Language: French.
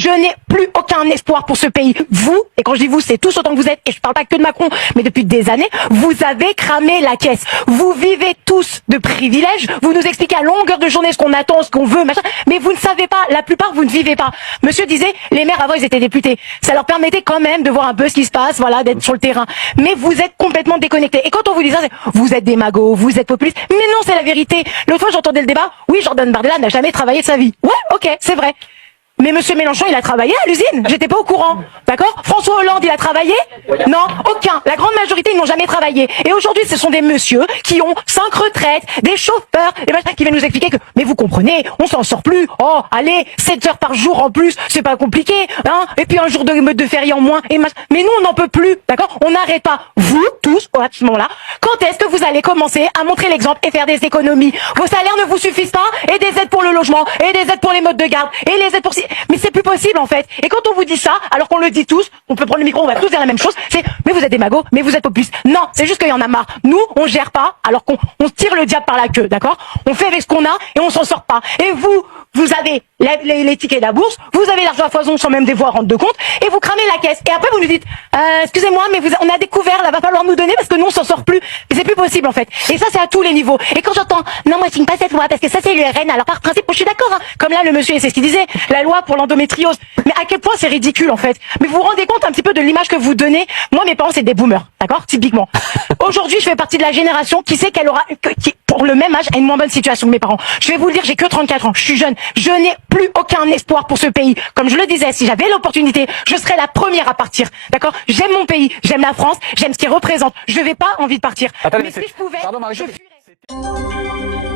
Je n'ai plus aucun espoir pour ce pays. Vous, et quand je dis vous, c'est tous autant que vous êtes, et je parle pas que de Macron, mais depuis des années, vous avez cramé la caisse. Vous vivez tous de privilèges, vous nous expliquez à longueur de journée ce qu'on attend, ce qu'on veut, machin, mais vous ne savez pas, la plupart vous ne vivez pas. Monsieur disait, les maires avant ils étaient députés. Ça leur permettait quand même de voir un peu ce qui se passe, voilà, d'être sur le terrain. Mais vous êtes complètement déconnectés. Et quand on vous dit ça, c'est, vous êtes des magots, vous êtes populistes. Mais non, c'est la vérité. L'autre fois, j'entendais le débat, oui, Jordan Bardella n'a jamais travaillé de sa vie. Ouais, ok, c'est vrai. Mais monsieur Mélenchon, il a travaillé à l'usine. J'étais pas au courant. D'accord? François Hollande, il a travaillé? Non, aucun. La grande majorité, ils n'ont jamais travaillé. Et aujourd'hui, ce sont des messieurs qui ont 5 retraites, des chauffeurs, des machins qui viennent nous expliquer que, mais vous comprenez, on s'en sort plus. Oh, allez, 7 heures par jour en plus, c'est pas compliqué, hein? Et puis un jour de férié en moins, et machin. Mais nous, on n'en peut plus. D'accord? On n'arrête pas. Vous, tous, à ce moment-là, quand est-ce que vous allez commencer à montrer l'exemple et faire des économies? Vos salaires ne vous suffisent pas? Et des aides pour le logement, et des aides pour les modes de garde, et les aides pour... Mais c'est plus possible en fait. Et quand on vous dit ça, alors qu'on le dit tous, on peut prendre le micro, on va tous dire la même chose, c'est mais vous êtes des magots, mais vous êtes populistes. Non, c'est juste qu'il y en a marre. Nous, on gère pas, alors qu'on tire le diable par la queue, d'accord? On fait avec ce qu'on a et on s'en sort pas. Et vous avez les tickets de la bourse, vous avez l'argent à foison sans même devoir rendre de compte, et vous cramez la caisse. Et après vous nous dites, excusez-moi, mais on a découvert, là va falloir nous donner parce que nous on s'en sort plus. Mais c'est plus possible en fait. Et ça c'est à tous les niveaux. Et quand j'entends, non moi je signe pas cette loi parce que ça c'est le RN, alors par principe, je suis d'accord, hein. Comme là le monsieur, c'est ce qu'il disait, la loi pour l'endométriose. Mais à quel point c'est ridicule en fait. Mais vous vous rendez compte un petit peu de l'image que vous donnez? Moi mes parents c'est des boomers, d'accord? Typiquement. Aujourd'hui je fais partie de la génération qui sait qu'elle aura, qui pour le même âge a une moins bonne situation que mes parents. Je vais vous le dire, j'ai que 34 ans, je suis jeune. Je n'ai plus aucun espoir pour ce pays. Comme je le disais, si j'avais l'opportunité, je serais la première à partir. D'accord? J'aime mon pays, j'aime la France, j'aime ce qu'il représente. Je n'avais pas envie de partir. Attendez, mais si je pouvais, pardon, Marie-Jo, je fuirais.